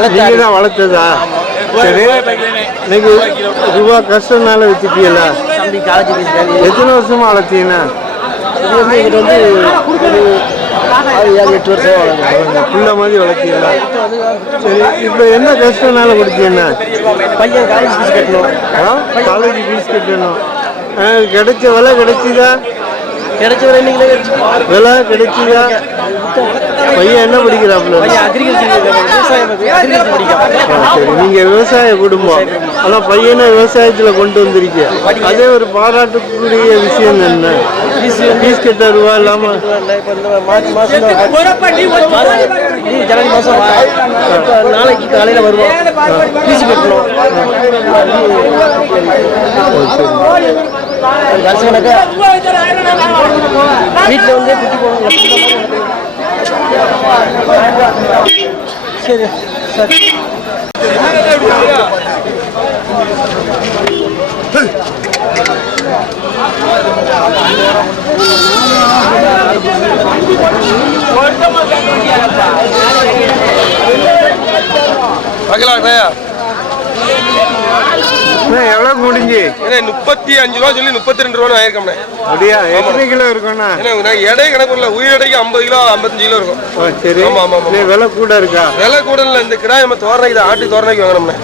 வளர்த்து தான் வளர்த்ததா? சரி. இன்னைக்கு ரூபா கஷ்டம்னால ஃபீஸ் எத்தனை வருஷமா வளர்த்தீங்கன்னா வந்து ஒரு எட்டு வருஷம் புள்ள மாதிரி வளர்த்தீங்களா? சரி இப்போ என்ன கஷ்டம்னால கொடுத்தீங்கன்னா பையன் காலேஜ் ஃபீஸ் கட்டணும். காலேஜ் ஃபீஸ் கட்டணும். கிடைச்ச விலை கிடைச்சிதா? கிடைச்ச கிடைச்சு. விலை கிடைச்சிதா? பையன் என்ன படிக்கிறாப்புல? சரி நீங்க விவசாய குடும்பம். ஆனா பையனை விவசாயத்துல கொண்டு வந்திருக்கீங்க அதே ஒரு பாராட்டுக்குரிய விஷயம் என்ன? ஃபீஸ் கட்ட ரூபா இல்லாம ஜனவரி இப்போ நாளைக்கு காலையில் வருவோம். ஃபீஸ் கட்டணும். வீட்டில் வந்து குட்டி போகணும் சரி சரி. பார்க்கலாங்கண்ணா அண்ணா, எவ்வளவு முடிஞ்சு? முப்பத்தி அஞ்சு ரூபா சொல்லி முப்பத்தி ரெண்டு ரூபா ஆயிருக்கோம்ண்ணே அப்படியா? எத்தனை கிலோ இருக்கும்ண்ணா எடை கணக்கு இல்லை ஐம்பது கிலோ ஐம்பத்தஞ்சு கிலோ இருக்கும். சரி. ஆமா, ஆமா, ஆமா. நீ விலை கூட இருக்கா? விலை கூட இல்லை. இந்த கிராய் நம்ம தோரணைக்கு ஆட்டு தோரணைக்கு வாங்கணும்ண்ணே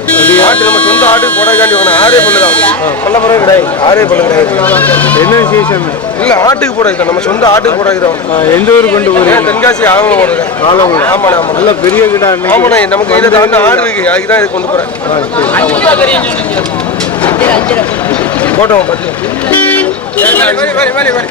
ஆட்டு நம்ம சொந்த ஆட்டு போடக்காண்டி வாங்கணும். ஆறே பல்லு தான். பல்ல பிறகு கிடையாது. ஆறே பல்லு கிடையாது. என்ன சீசன் இல்லை ஆட்டுக்கு போடுறது நம்ம சொந்த ஆட்டுக்கு போடுறது எந்த ஊர் கொண்டு ஏன் தென்காசி ஆகணும் நல்ல பெரிய கிடா. ஆமாண்ணே நமக்கு இதை தாண்டி ஆடு இருக்கு. அதுக்கு தான் இது கொண்டு போகிறேன் ಫೋಟೋ ಬನ್ನಿ ಬನ್ನಿ ಬನ್ನಿ ಬನ್ನಿ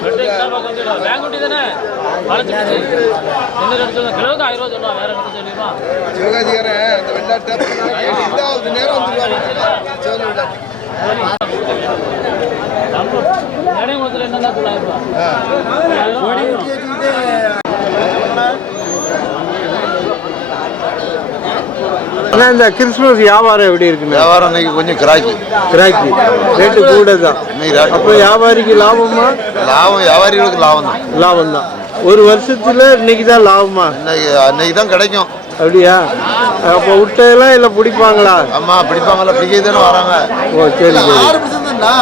போட்டோம் பத்து வரி வரி வரி வரி கிலோவுக்கு ஆயிரம் வேற சிவகாசிக்காரன் அந்த நேரம் தொள்ளாயிரம் ரூபா? அண்ணா இந்த கிறிஸ்துமஸ் வியாபாரம் எப்படி இருக்குண்ணா? வியாபாரம் இன்னைக்கு கொஞ்சம் கிராக்கி. கிராக்கி. ரேட்டு கூட தான் அப்போ வியாபாரிக்கு லாபமா? லாபம் வியாபாரிகளுக்கு லாபம் தான் லாபம் தான் ஒரு வருஷத்துல இன்னைக்கு தான் லாபமா? இன்னைக்கு அன்னைக்கு தான் கிடைக்கும். அப்படியா? அப்போ விட்டதெல்லாம் இல்லை பிடிப்பாங்களா? அம்மா பிடிப்பாங்கல்ல பிடிக்க தானே வராங்க. ஓ சரி சரி.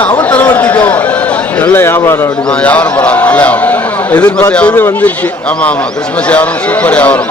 அவன் தலைவர்த்திக்கோ நல்ல வியாபாரம் அப்படி. வியாபாரம் போகிறாங்க நல்ல வியாபாரம். எதிர்பார்த்தது வந்துருச்சு. ஆமாம் ஆமாம் கிறிஸ்மஸ் வியாபாரம் சூப்பர் வியாபாரம்.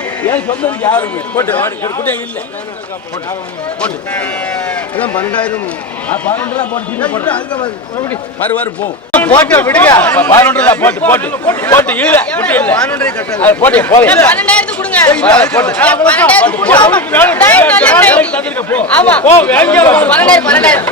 பன்னெண்டாயிரத்து கொடுங்க. பன்னெண்டாயிரத்து கொடுங்க. ஆமா. பன்னெண்டாயிரம் பன்னெண்டாயிரம்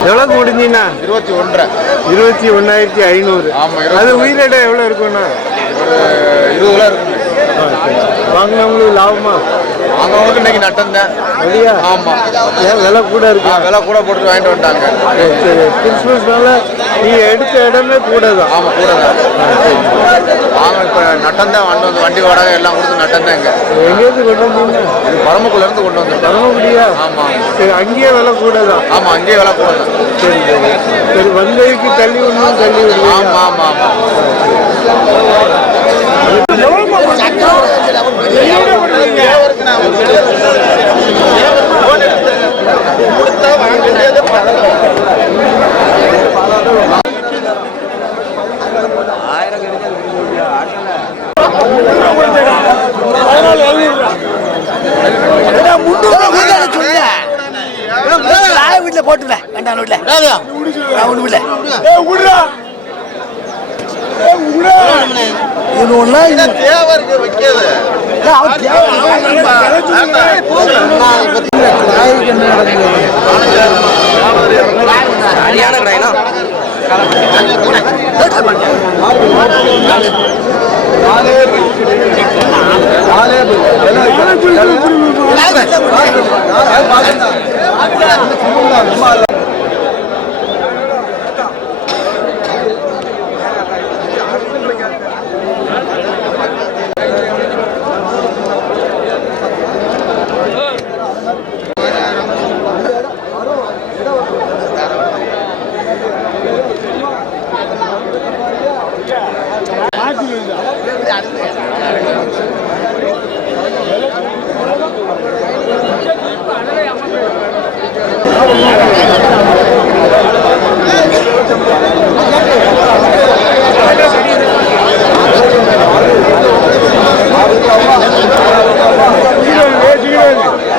எவ்வளோக்கு முடிஞ்சிண்ணா? இருபத்தி ஒன்றரை. இருபத்தி ஒன்றாயிரத்தி ஐநூறு. ஆமா, அது உயிரிட எவ்வளோ இருக்குண்ணா ஒரு இருபது கிலோ இருக்குங்க வாங்கினவங்களுக்கு லாபமா? அவங்களுக்கு இன்னைக்கு நட்டம் தான். அப்படியா? ஆமா. ஏன் விலை கூட இருக்கு? விலை கூட போட்டு வாங்கிட்டு வந்துட்டாங்க சரி, கிறிஸ்மஸ்னால நீ எடுத்த இடமே கூட தான் ஆமா கூட தான் வாங்க இப்ப நட்டம் தான் வாங்கிட்டு வந்து வண்டி வாடகை எல்லாம் கொடுத்து நட்டம் தான் இங்க. எங்கேருந்து கொண்டு வந்தீங்க? இது பரமக்குள்ள இருந்து கொண்டு வந்திருக்கோம். தரமபுரியா ஆமா சரி அங்கேயே விலை கூட தான் ஆமா அங்கேயே விலை கூட தான் சரி சரி. சரி வந்ததுக்கு தள்ளி ஒன்றும் தள்ளி விடுவீங்க ஆமா ஆமா ஆமா. வீட்டுல போட்டுவேன் வேண்டாம் வீட்டுல ஒண்ணு வீட்டுல இது ஒண்ணா இது தேவை இருக்கு வைக்கிறது அவர் தேவை சரியான கடைனா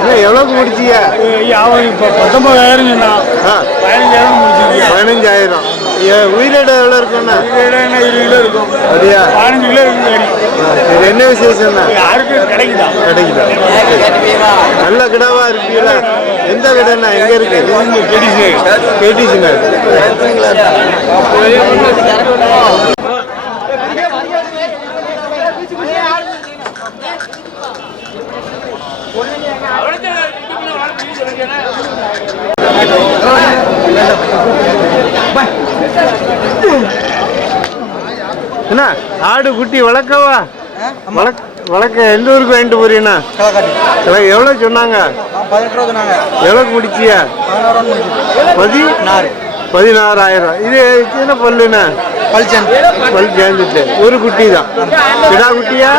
என்ன எவ்வளோக்கு முடிச்சிய அவன் இப்போ பத்தொன்பதாயிரம் சொன்னான் ஆ பதினஞ்சாயிரம் முடிச்சிருக்கீங்க பதினஞ்சாயிரம் ஏ, உயிரிட எவ்வளோ இருக்குண்ணா என்ன இருபது கிலோ இருக்கும் அப்படியா? பதினஞ்சு கிலோ என்ன விசேஷம்? யாருக்கும் கிடைக்குதா? நல்ல கிடாவா இருக்கீங்களா எந்த கடைண்ணா எங்க இருக்கு? கேடிசி நகர் என்ன ஆடு குட்டி வளர்க்கவா? வளர்க்க வளர்க்க எந்த ஊருக்கு வாங்கிட்டு போறீங்கண்ணா? எவ்வளோ- எவ்வளோ சொன்னாங்க? எவ்வளோக்கு முடிச்சியா? பதினாறு பதினாறாயிரம். இது சின்ன பல்லுண்ணா? பல் சேர்ந்துட்டு ஒரு குட்டி தான். கிடா குட்டியா?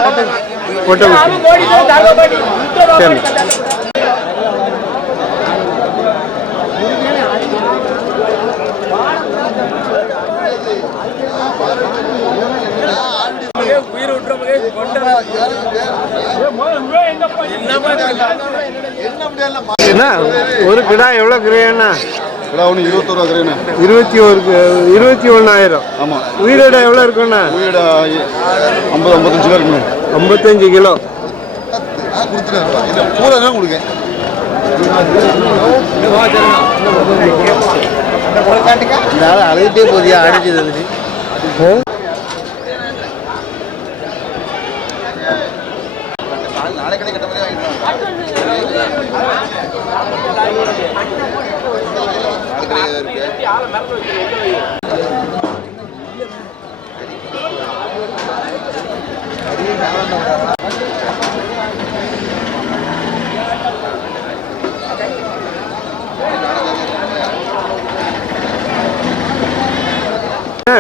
பொட்டை குட்டி சரி. என்ன? ஒரு கிடா எவ்வளோ கிரேண்ணா கிலோ ஒன்று இருபத்தோரு இருக்கிறேன்னு இருபத்தி ஒரு இருபத்தி ஒன்றாயிரம் ஆமாம் உயிரோட எவ்வளோ இருக்குண்ணா? வீடு ஐம்பது ஐம்பத்தஞ்சு கிலோ இருக்குண்ணே. ஐம்பத்தஞ்சு கிலோ. இல்லை கூட தான் கொடுங்க அழுதுட்டே போதியா ஆடிட்டு வந்துட்டு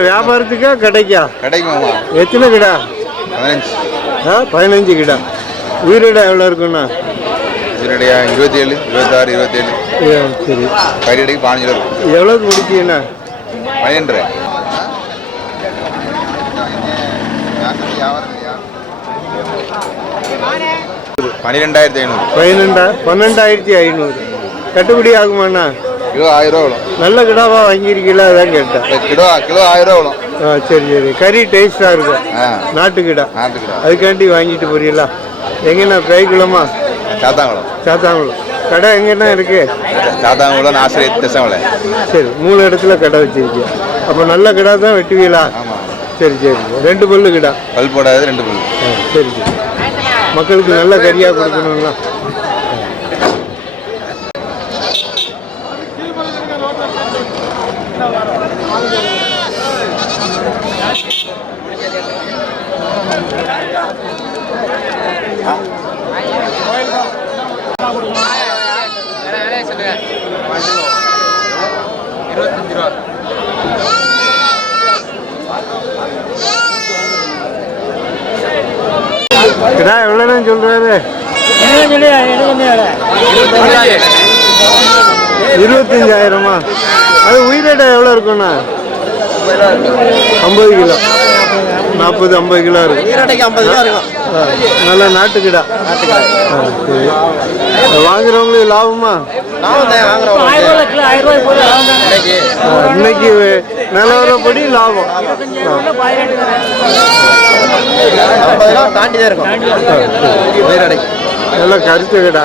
வியாபாரத்துக்கா கடைக்கா? கிடைக்குமாம்மா எத்தனை கிடா? பதினஞ்சு. ஆ பதினஞ்சு கிடா. உயிரிட எவ்வளோ இருக்குண்ணா? இதனுடைய இருபத்தி ஏழு இருபத்தாறு இருபத்தேழு. ஏ, சரி. கறியடைக்கு பதினஞ்சு இருக்கும் எவ்வளோக்கு முடிச்சீங்கண்ணா பன்னெண்டு பன்னிரெண்டாயிரத்தி ஐநூறு. பன்னெண்டா பன்னெண்டாயிரத்தி ஐநூறு. கட்டுப்படி ஆகுமாண்ணா கிலோ ஆயிரம் ரூபா விழும் நல்ல கிடாவா வாங்கியிருக்கீங்களா அதான் கேட்டேன். கிலோ கிலோ ஆயிரம் ரூபா விழும் ஆ சரி சரி. கறி டேஸ்டாக இருக்கும். நாட்டுக்கிடா. நாட்டுக்கிடா. அதுக்காண்டி வாங்கிட்டு போறீங்களா? எங்கண்ணா பேய்க்குளமா? சாத்தாங்குளம். சாத்தாங்குளம். கடை எங்கன்னா இருக்கு? சாத்தாங்குளம் ஆசிரியர் திசைமலை. சரி மூணு இடத்துல கடை வச்சிருக்கீங்க அப்போ நல்ல கடை தான் வெட்டுவீங்களா சரி சரி. ரெண்டு பல்லு கிடா. பல் போடாது ரெண்டு பல் ஆ, சரி சரி. மக்களுக்கு நல்ல கறியாக கொடுக்கணுங்களா இருபத்தஞ்சாயிரமா அது உயிரிட எவ்வளோ இருக்குண்ணா ஐம்பது கிலோ. நாற்பது ஐம்பது கிலோ இருக்கும். நல்ல நாட்டுக்கிடா. வாங்குறவங்களுக்கு லாபமா? இன்னைக்கு. நிலவரப்படி லாபம். தாண்டி தான்? இருக்கும். நல்ல கருத்து கிடா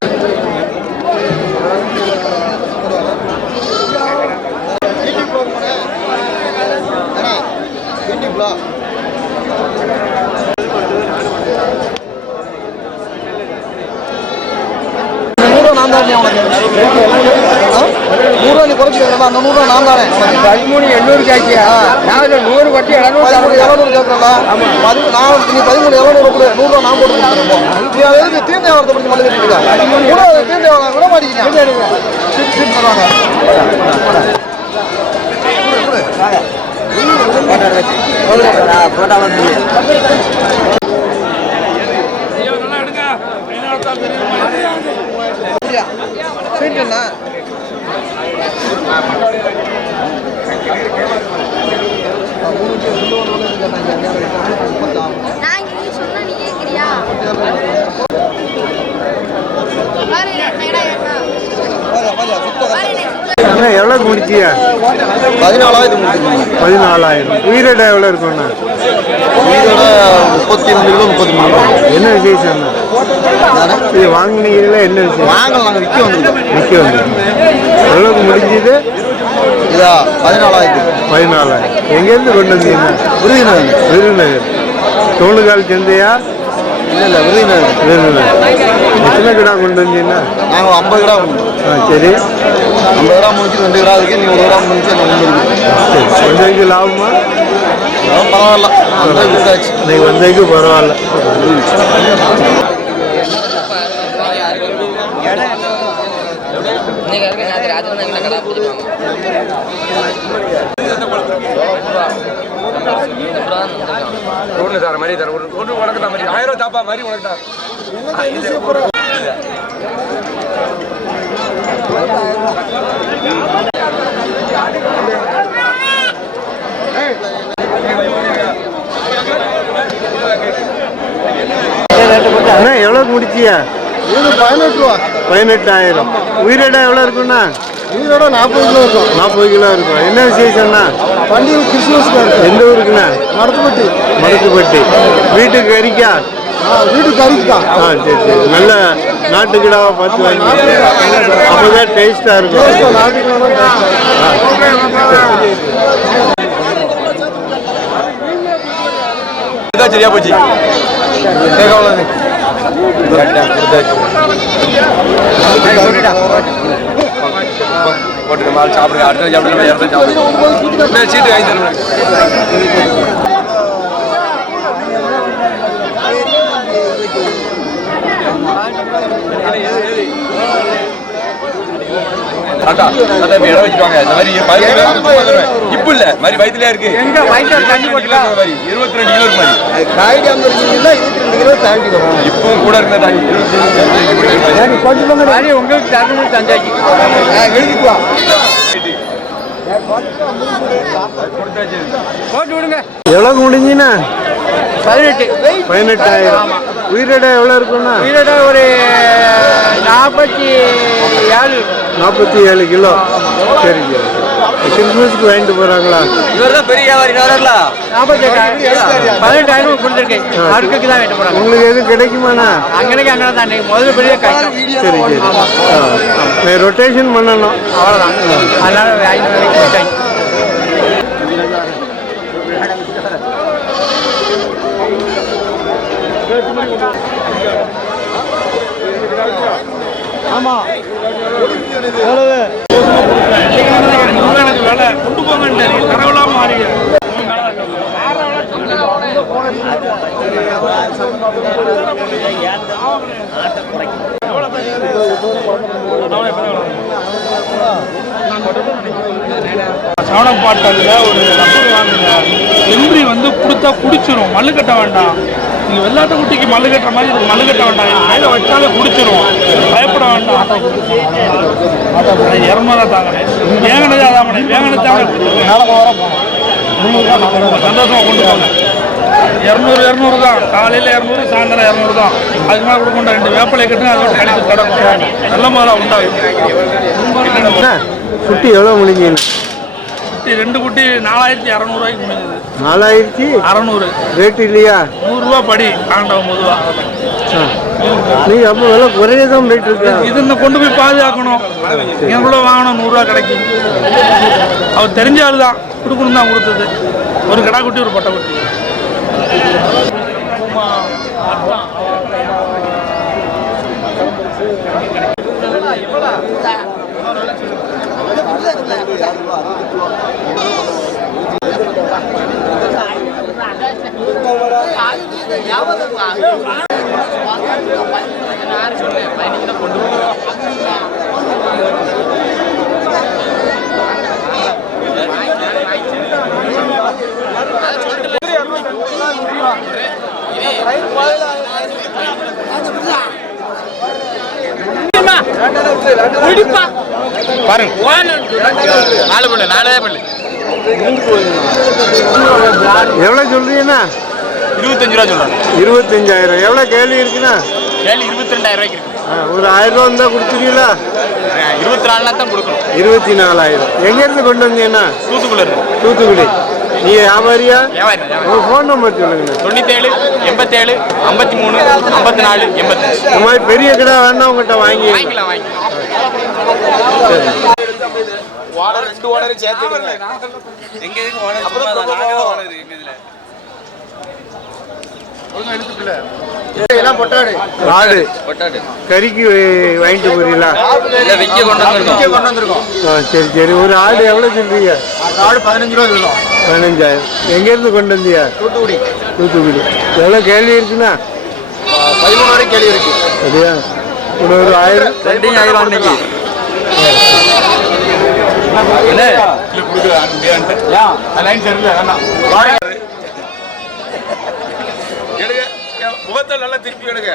நூறுரூவா நான் தானே உனக்கு? நூறுரூவா நீ குறைச்சி கேட்கலாம் அந்த நூறுரூவா நான் பதிமூணு எண்ணூறு கேட்கியா நான் நூறு வட்டி எழுநூறு எழுநூறு கேட்கலாம் பதி நான் நீ பதிமூணு எழுநூறு கொடு. நூறுரூவா நான் போட்டு கொடுத்துருப்போம் நீ அதை எதுக்கு தீர்ந்த பிடிச்சி இருக்க? கூட விட போட்டா வந்து சொன்னா நீ கேக்குறியா? என்ன பாரு எனக்கு அண்ணா எவ்வளோ முடிச்சியா? பதினாலாயிரத்து முடிச்சிருக்கீங்க பதினாலாயிரம். உயிரிட எவ்வளோ இருக்குண்ணா இதோட முப்பத்தி ரெண்டு கிலோ முப்பத்தி மூணு என்ன விசேஷம்ண்ணா இது வாங்கினீங்களா என்ன விஷயம் வாங்கலாம் நாங்கள் விற்க வந்துருக்கோம். நிற்க வந்து எவ்வளோக்கு முடிஞ்சது? இதா பதினாலாயிரத்து பதினாலாயிரம் எங்கேருந்து கொண்டு வந்தீங்க? விருதுநகர். விருதுநகர். தோணுகால் சந்தையா? இல்லை இல்லை விருதுநகர் விருதுநகர் எத்தனை கிடா கொண்டு வந்தீங்கன்னா? நாங்கள் ஐம்பது கிராம் கொண்டு ஆ சரி. ஐம்பது கிராம் முடிச்சு ரெண்டு கிராம் இருக்கு. நீ ஒரு கிராம் முடிச்சு நான் ஒன்று இருக்கு. சரி. வந்ததுக்கு லாபமா? பரவாயில்ல. அந்த இன்னைக்கு வந்ததுக்கு பரவாயில்ல. இன்னைக்கு அது கடை பிடிச்சிப்பாங்க ரோட்ல தர மாதிரி தர ஒரு ஒன்று உனக்கு தான் மாதிரி ஆயிரம் தாப்பா மாதிரி உனக்கு தான் அண்ணா எவ்வளோக்கு முடிச்சியா? இது பதினெட்டு ரூபா. பதினெட்டாயிரம். உயிரிட எவ்வளோ இருக்குண்ணா இதோட நாற்பது கிலோ இருக்கும். நாற்பது கிலோ இருக்கும். என்ன விசேஷம்ண்ணா? வண்டியில் கிறிஸ்துமஸ்க்கு இருக்கு எந்த ஊருக்குண்ணா? மருத்துப்பட்டி வீட்டுக்கு கறிக்கா ஆ வீடு கறிக்குதான் ஆ சரி சரி. நல்ல நாட்டுக்கிடாவை பார்த்து வாங்கி அப்போதான் டேஸ்ட்டாக இருக்கும். இதான் சரியா போச்சு. போட்டு நம்ம சாப்பிடுங்க. அடுத்த சாப்பிடுங்க. நம்ம இடத்துல சாப்பிடுங்க. சீட்டு வாங்கி தருவேன் ஆட்டா அதான் இப்ப இடம் வச்சுருவாங்க இந்த மாதிரி. இப்ப இல்ல மாதிரி வயிற்றுலயே இருக்கு? எங்க? வயிற்றுல தண்ணி போட்டுக்கா? மாதிரி. இருபத்தி ரெண்டு கிலோ இருக்கு மாதிரி. காய்கறி இருந்துச்சுன்னா இருபத்தி ரெண்டு கிலோ தாண்டி வரும். இப்போ கூட இருந்த தாண்டி? இருபத்தி ரெண்டு உங்களுக்கு தரணும் தந்தாச்சு. போட்டு விடுங்க. எவ்வளவு முடிஞ்சுண்ணா பதினெட்டு. பதினெட்டாயிரம். உயிரிட எவ்வளவு இருக்குண்ணா உயிரோட ஒரு நாற்பத்தி ஏழு. நாற்பத்தி ஏழு கிலோ. சரிங்க கிறிஸ்மஸ்க்கு வாங்கிட்டு போறாங்களா? இவர்தான் பெரிய வியாபாரி எட்டாயிரம் பதினெட்டாயிரம் கொடுத்துருக்கேன் தான் உங்களுக்கு எதுவும் கிடைக்குமாண்ணா? அங்கனைக்கு அங்கே தான். முதல்ல பெரிய கஷ்டம். சரி ரொட்டேஷன் பண்ணணும். அவ்வளோதான் அதனால ஐநூறு வரைக்கும் ഞാനിത് അതെ சவணப்பாட்டல்ல ஒரு ரப்பர் வாங்குங்க. எம்பி வந்து கொடுத்தா குடிச்சிரும். மல்லு கட்ட வேண்டாம். நீங்க வெள்ளாட்டு குட்டிக்கு மல்லு கட்டுற மாதிரி இதுக்கு மல்லு கட்ட வேண்டாம். இது கையில வச்சாலே குடிச்சிரும். பயப்பட வேண்டாம். இரநூறுவா தாங்க. வேங்கனதே அதான் பண்ணேன். வேங்கனது தாங்க சந்தோஷமா கொண்டு போங்க. இரநூறு இரநூறு தான். காலையில் இரநூறு சாயந்தரம் இரநூறு தான். அதுக்கு மேலே கொடுக்க ரெண்டு வேப்பிலை கட்டுங்க. அதோட கழித்து தடணும் நல்ல முதல்ல உண்டாகும். குட்டி எவ்வளோ முடிஞ்சீங்கண்ணா குட்டி ரெண்டு குட்டி நாலாயிரத்தி இரநூறுவாய்க்கு முடிஞ்சது நாலாயிரத்தி? அறநூறு. ரேட் இல்லையா? நூறுரூவா படி ஆண்டவன் பொதுவா. நீங்க அப்போ விலை குறையதான் ரேட் இருக்கா. இது இன்னும் கொண்டு போய் பாதுகாக்கணும். எங்களுக்குள்ள வாங்கணும் நூறுரூவா கிடைக்கும். அவர் தெரிஞ்ச ஆள் தான். கொடுக்கணும் தான் கொடுத்தது. ஒரு கடா குட்டி ஒரு பட்டை குட்டி. விடுப்பா நாலு பண்ணு நாலே பண்ணு எவ்வளோ சொல்றீங்கண்ணா? இருபத்தஞ்சு ரூபா சொல்றாங்க. இருபத்தஞ்சாயிரம். எவ்வளோ கேள்வி இருக்குண்ணா? கேள்வி இருபத்தி ரெண்டாயிரம் ரூபாய்க்கு இருக்கு. ஒரு ஆயிரம் ரூபா இருந்தால் கொடுத்துருவீங்களா? இருபத்தி நாலுனா தான் கொடுக்கணும். இருபத்தி நாலாயிரம் எங்கேருந்து கொண்டு வந்தீங்கண்ணா? தூத்துக்குள்ள இருக்கு தூத்துக்குடி. நீங்கள் வியாபாரியா? வியாபாரி வியாபாரி. உங்கள் ஃபோன் நம்பர் சொல்லுங்கண்ணா. தொண்ணூத்தேழு எண்பத்தேழு ஐம்பத்தி மூணு ஐம்பத்தி நாலு எண்பத்தஞ்சு. இந்த மாதிரி பெரிய கடை வேணா உங்கள்கிட்ட வாங்கி வாங்கிக்கலாம். வாங்கிக்கலாம் ரெண்டு ஓனர் சேர்த்து எங்க இதுக்கு ஓனர் ஓனர் எங்க இதுல எல்லாம் பொட்டாடு ஆடு. கொட்டாடு கறிக்கு வாங்கிட்டு போறீங்களா? இல்ல விக்க கொண்டு வந்திருக்கோம். கொண்டு வந்திருக்கோம். ஆ சரி சரி. ஒரு ஆடு எவ்வளோ சொல்றீங்க? ஆடு பதினஞ்சு ரூபா பதினஞ்சாயிரம். எங்கேருந்து கொண்டு வந்தியா தூத்துக்குடி. தூத்துக்குடி. எவ்வளோ கேள்வி இருக்குண்ணா? பதிமூணு வரைக்கும் கேள்வி இருக்கு. சரியா ஒரு ஒரு ஆயிரம் ரெண்டிங் ஆயிரம் அன்னைக்கு எடுங்க முகத்தை நல்லா திருப்பி எடுங்க